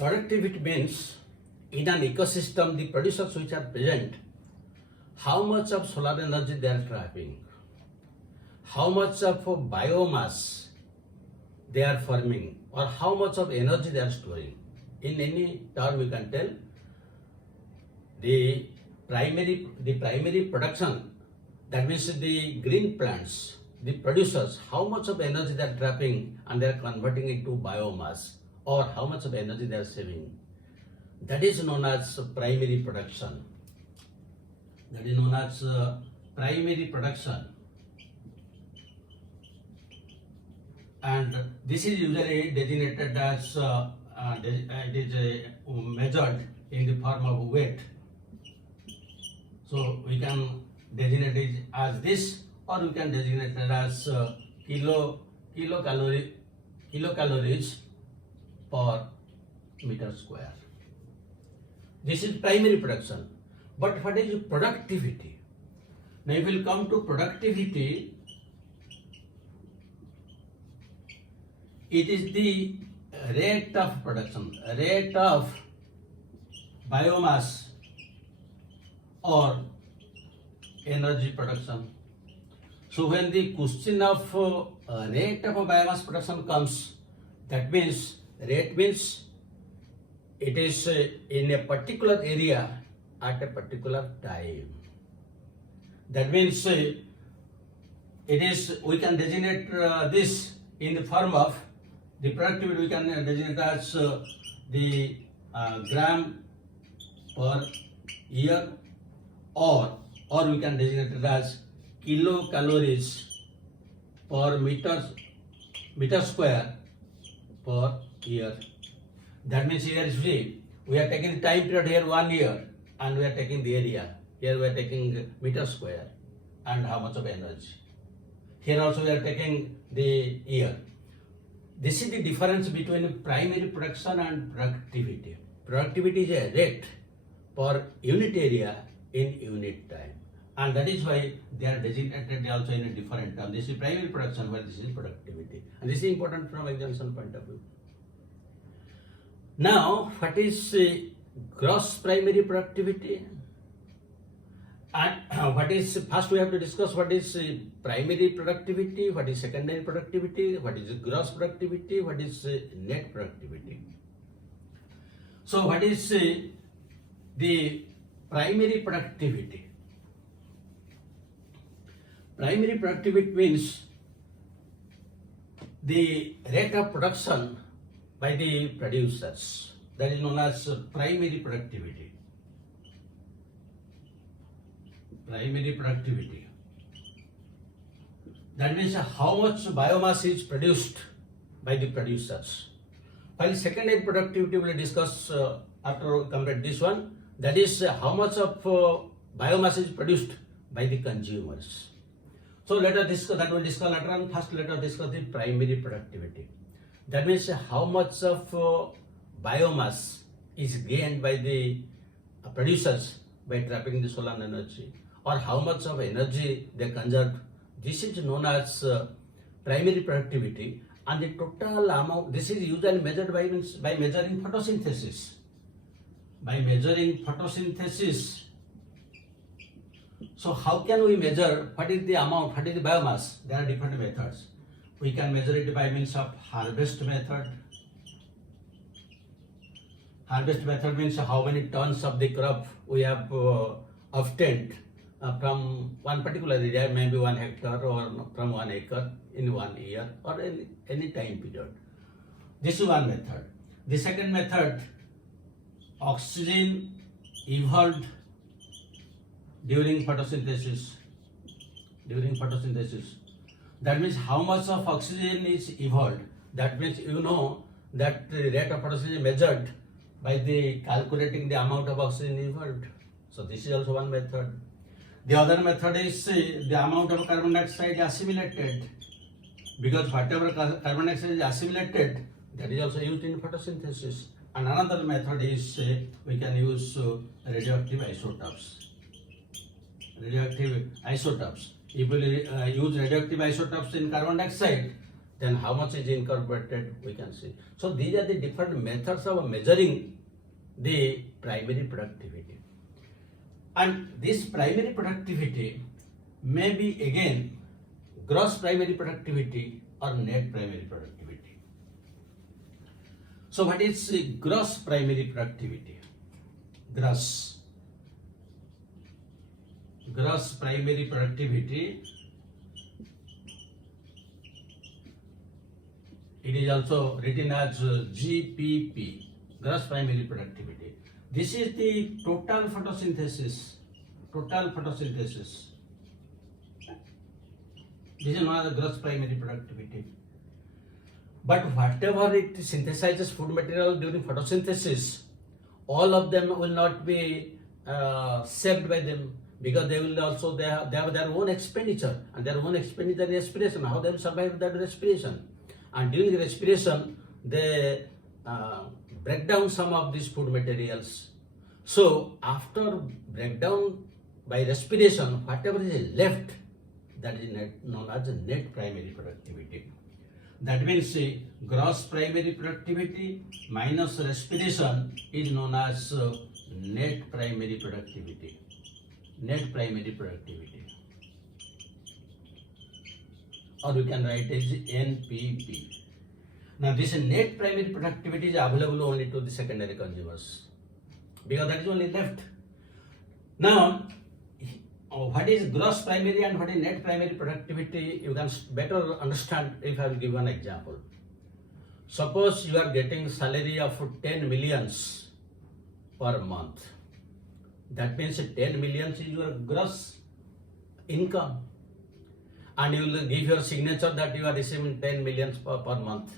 Productivity means in an ecosystem, the producers which are present, how much of solar energy they are trapping, how much of biomass they are forming, or how much of energy they are storing. In any term, you can tell the primary production, that means the green plants, the producers, how much of energy they are trapping and they are converting it to biomass, or how much of energy they are saving. That is known as primary production. That is known as primary production. And this is usually designated as, it is measured in the form of weight. So we can designate it as this, or we can designate it as kilocalories per meter square. This is primary production. But what is productivity? Now, if we will come to productivity, it is the rate of production, rate of biomass or energy production. So when the question of rate of biomass production comes, that means rate means it is in a particular area at a particular time. That means it is, we can designate this in the form of the productivity. We can designate as the gram per year, or we can designate it as kilocalories per meter square per year. That means here is free. We are taking the time period here 1 year, and we are taking the area. Here we are taking meter square and how much of energy. Here also we are taking the year. This is the difference between primary production and productivity. Productivity is a rate per unit area in unit time. And that is why they are designated also in a different term. This is primary production, while this is productivity. And this is important from examination point of view. Now, what is gross primary productivity? And what is, first we have to discuss what is primary productivity, what is secondary productivity, what is gross productivity, what is net productivity. So what is the primary productivity? Primary productivity means the rate of production by the producers. That is known as primary productivity. Primary productivity. That means how much biomass is produced by the producers. While secondary productivity we will discuss after we complete this one. That is how much of biomass is produced by the consumers. So let us discuss, that will discuss later on. First let us discuss the primary productivity. That means how much of biomass is gained by the producers by trapping the solar energy, or how much of energy they conserve. This is known as primary productivity, and the total amount, this is usually measured by measuring photosynthesis. By measuring photosynthesis. So how can we measure what is the amount, what is the biomass? There are different methods. We can measure it by means of harvest method. Harvest method means how many tons of the crop we have obtained from one particular area, maybe 1 hectare or from 1 acre in 1 year or in any time period. This is one method. The second method, oxygen evolved during photosynthesis. During photosynthesis. That means how much of oxygen is evolved. That means you know that the rate of photosynthesis is measured by the calculating the amount of oxygen evolved. So this is also one method. The other method is the amount of carbon dioxide assimilated. Because whatever carbon dioxide is assimilated, that is also used in photosynthesis. And another method is we can use radioactive isotopes. Radioactive isotopes. If we use radioactive isotopes in carbon dioxide, then how much is incorporated we can see. So these are the different methods of measuring the primary productivity. And this primary productivity may be again gross primary productivity or net primary productivity. So what is gross primary productivity? Gross primary productivity, it is also written as GPP, gross primary productivity. This is the total photosynthesis. This is not the gross primary productivity. But whatever it synthesizes food material during photosynthesis, all of them will not be saved by them, because they will also they have their own expenditure, and their own expenditure is respiration. How they will survive that respiration? And during the respiration, they break down some of these food materials. So after breakdown by respiration, whatever is left, that is known as net primary productivity. That means gross primary productivity minus respiration is known as net primary productivity. Net primary productivity. Or we can write as NPP. Now this net primary productivity is available only to the secondary consumers, because that is only left. Now, what is gross primary and what is net primary productivity, you can better understand if I will give one example. Suppose you are getting salary of 10 millions per month. That means 10 millions is your gross income, and you will give your signature that you are receiving 10 millions per month.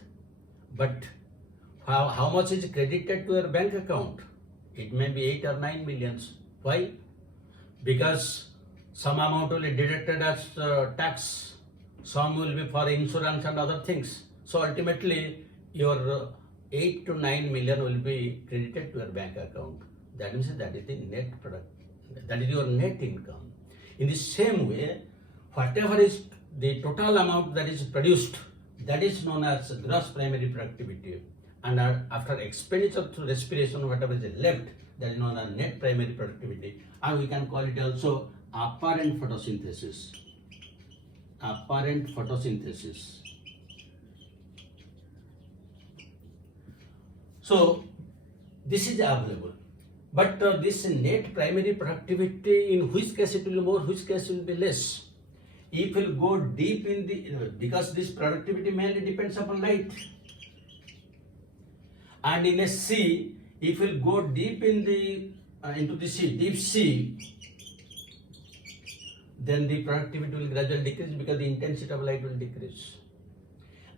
But how much is credited to your bank account? It may be 8 or 9 millions. Why? Because some amount will be deducted as tax, some will be for insurance and other things. So ultimately, your 8 to 9 million will be credited to your bank account. That means that is the net product. That is your net income. In the same way, whatever is the total amount that is produced, that is known as gross primary productivity. And after expenditure through respiration, whatever is left, that is known as net primary productivity. And we can call it also apparent photosynthesis. Apparent photosynthesis. So this is available. But this net primary productivity, in which case it will be more, which case it will be less. If we go deep in the, because this productivity mainly depends upon light. And in a sea, if we go deep in the into the sea, deep sea, then the productivity will gradually decrease because the intensity of light will decrease.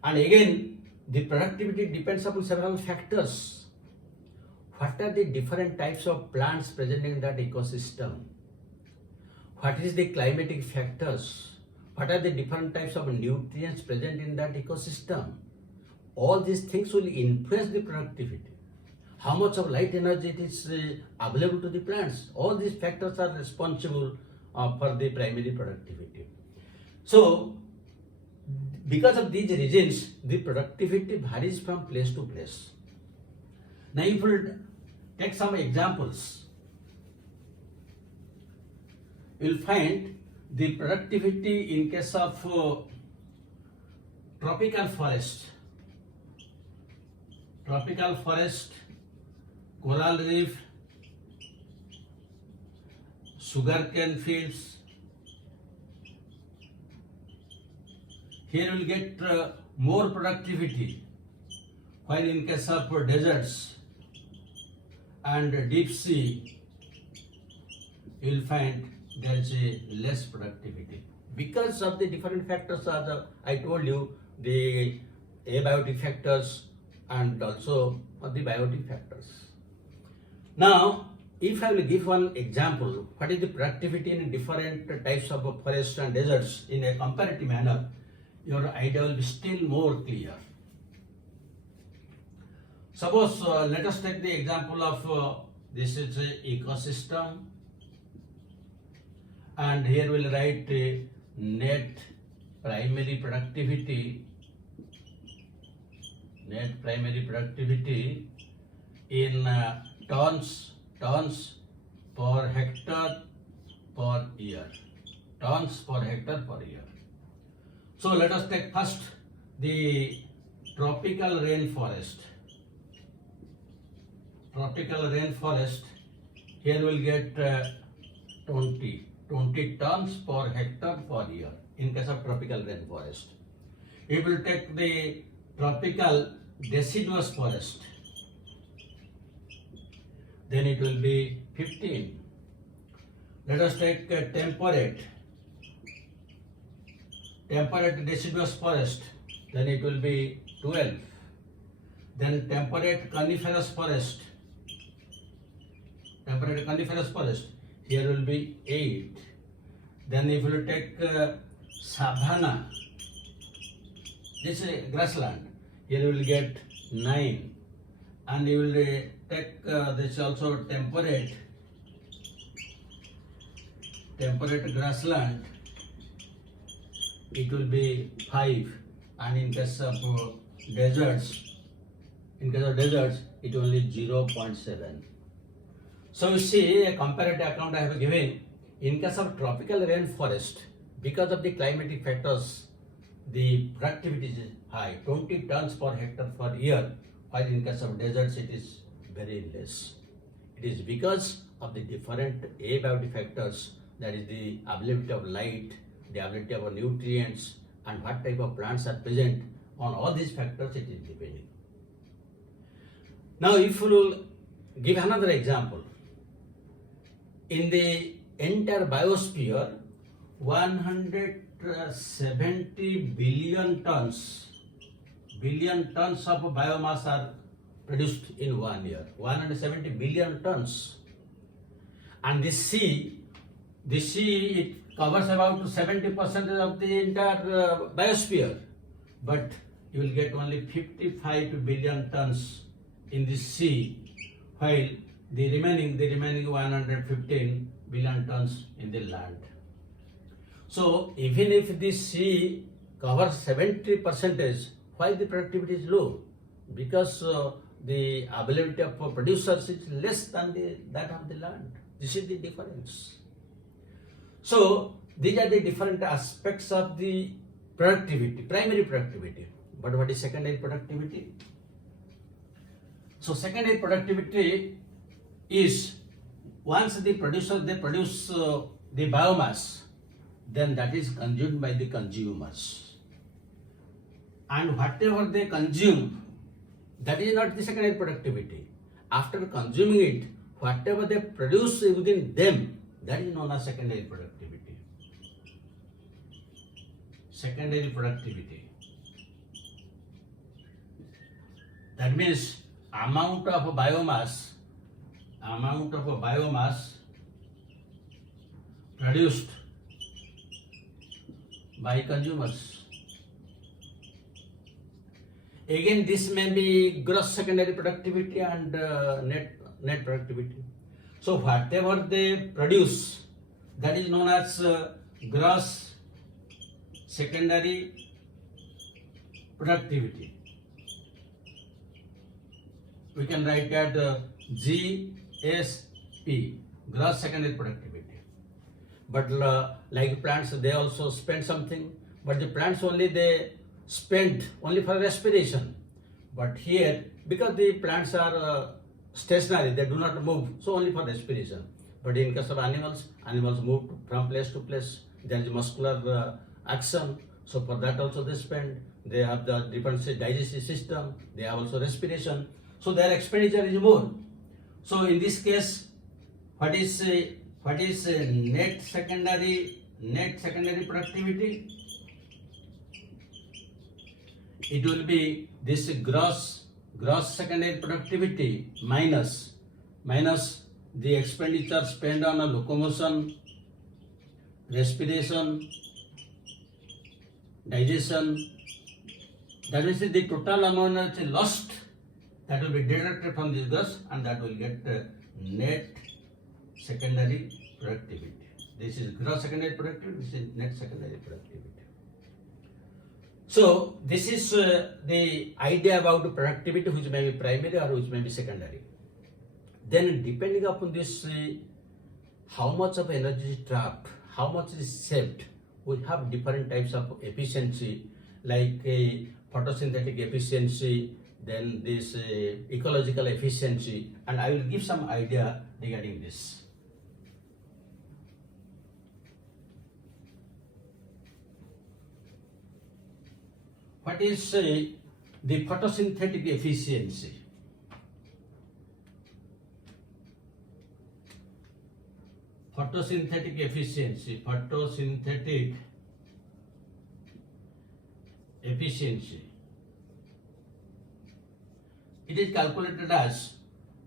And again, the productivity depends upon several factors. What are the different types of plants present in that ecosystem? What is the climatic factors? What are the different types of nutrients present in that ecosystem? All these things will influence the productivity. How much of light energy it is available to the plants? All these factors are responsible for the primary productivity. So, because of these reasons, the productivity varies from place to place. Now, if we take some examples, you will find the productivity in case of tropical forest, coral reef, sugarcane fields. Here we will get more productivity, while in case of deserts and deep sea, you will find there is a less productivity because of the different factors. As I told you, the abiotic factors and also the biotic factors. Now, if I will give one example, what is the productivity in different types of forests and deserts in a comparative manner, your idea will be still more clear. Suppose let us take the example of this is a ecosystem, and here we'll write net primary productivity net primary productivity in tons per hectare per year. Tons per hectare per year. So let us take first the tropical rainforest. Tropical rainforest, here we will get 20 tons per hectare per year in case of tropical rainforest. If we will take the tropical deciduous forest, then it will be 15. Let us take temperate deciduous forest, then it will be 12. Then temperate coniferous forest, here will be 8. Then if you take savanna, this is grassland, here you will get 9. And you will take this also temperate grassland, it will be 5. And in case of deserts, it only 0.7. So you see a comparative account I have given. In case of tropical rainforest, because of the climatic factors, the productivity is high, 20 tons per hectare per year, while in case of deserts it is very less. It is because of the different abiotic factors, that is the availability of light, the availability of nutrients, and what type of plants are present. On all these factors it is depending. Now if we will give another example, in the entire biosphere, 170 billion tons of biomass are produced in 1 year. 170 billion tons. And the sea it covers about 70% of the entire biosphere, but you will get only 55 billion tons in the sea, while the remaining 115 billion tons in the land. So even if the sea covers 70%, why the productivity is low? Because the availability of producers is less than that of the land. This is the difference. So these are the different aspects of the productivity, primary productivity. But what is secondary productivity? So secondary productivity is once the producer they produce the biomass, then that is consumed by the consumers. And whatever they consume, that is not the secondary productivity. After consuming it, whatever they produce within them, that is known as secondary productivity. Secondary productivity. That means amount of biomass produced by consumers. Again, this may be gross secondary productivity and net productivity. So whatever they produce, that is known as gross secondary productivity. We can write that GSP, gross secondary productivity. But like plants, they also spend something, but the plants only they spend only for respiration. But here, because the plants are stationary, they do not move, so only for respiration. But in case of animals move from place to place. There is muscular action, so for that also they spend. They have the different digestive system, they have also respiration, so their expenditure is more. So in this case, what is net secondary productivity? It will be this gross secondary productivity minus the expenditure spent on locomotion, respiration, digestion. That is the total amount lost that will be deducted from this gross, and that will get net secondary productivity. This is gross secondary productivity, this is net secondary productivity. So this is the idea about productivity, which may be primary or which may be secondary. Then depending upon this, how much of energy is trapped, how much is saved, we have different types of efficiency, like photosynthetic efficiency, then this ecological efficiency, and I will give some idea regarding this. What is the photosynthetic efficiency? Photosynthetic efficiency, it is calculated as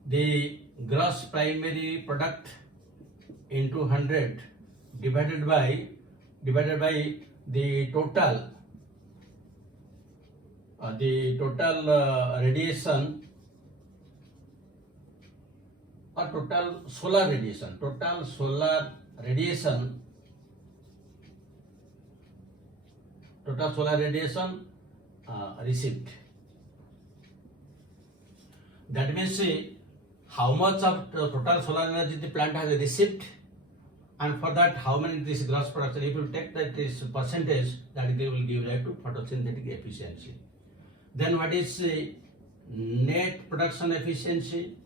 the gross primary product into 100 divided by the total radiation or total solar radiation received. That means how much of total solar energy the plant has received, and for that how many this gross production. If you take that this percentage, that they will give rise to photosynthetic efficiency. Then what is net production efficiency?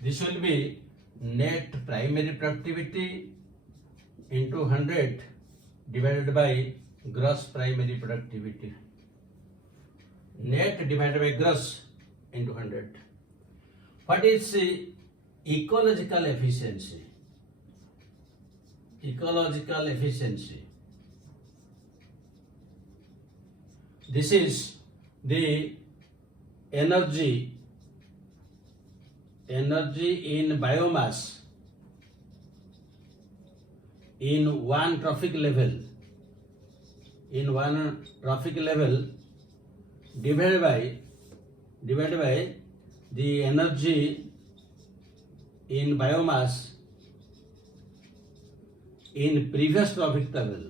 This will be net primary productivity into 100 divided by gross primary productivity. Net divided by gross into 100. What is ecological efficiency? This is the energy in biomass in one trophic level divided by the energy in biomass in previous trophic level.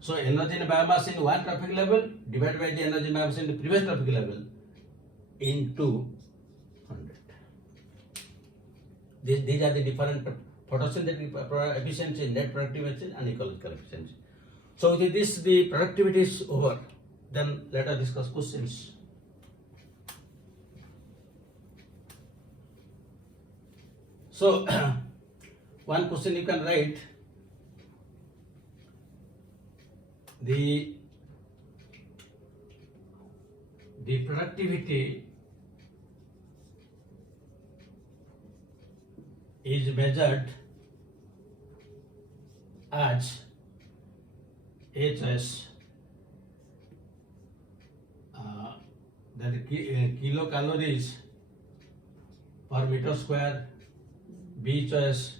So energy in biomass in one trophic level divided by the energy in biomass in the previous trophic level into 100. These are the different photosynthetic efficiency, net productivity, and ecological efficiency. So with this, the productivity is over. Then let us discuss questions. So one question you can write: the productivity is measured as HS, that kilocalories per meter square, B choice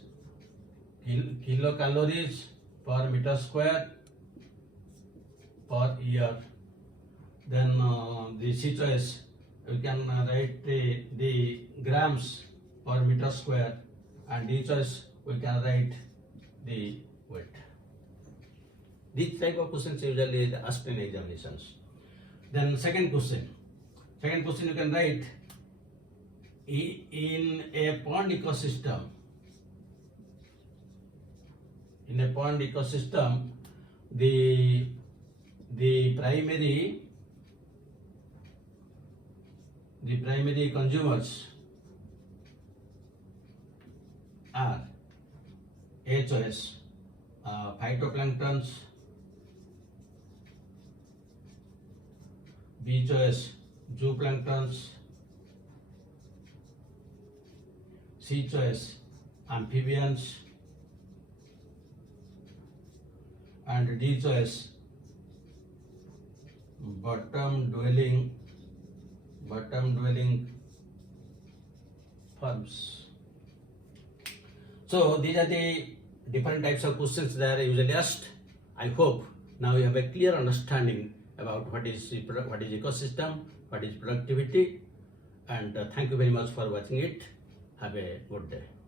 kilocalories per meter square per year. Then the C choice, we can write the grams per meter square, and D choice we can write the weight. These type of questions usually asked in examinations. Then second question you can write: in a pond ecosystem, the primary consumers are A choice phytoplanktons, B choice zooplanktons, C choice amphibians, and D choice bottom dwelling forms. So these are the different types of questions that are usually asked. I hope now you have a clear understanding about what is ecosystem, what is productivity, and thank you very much for watching it. Have a good day.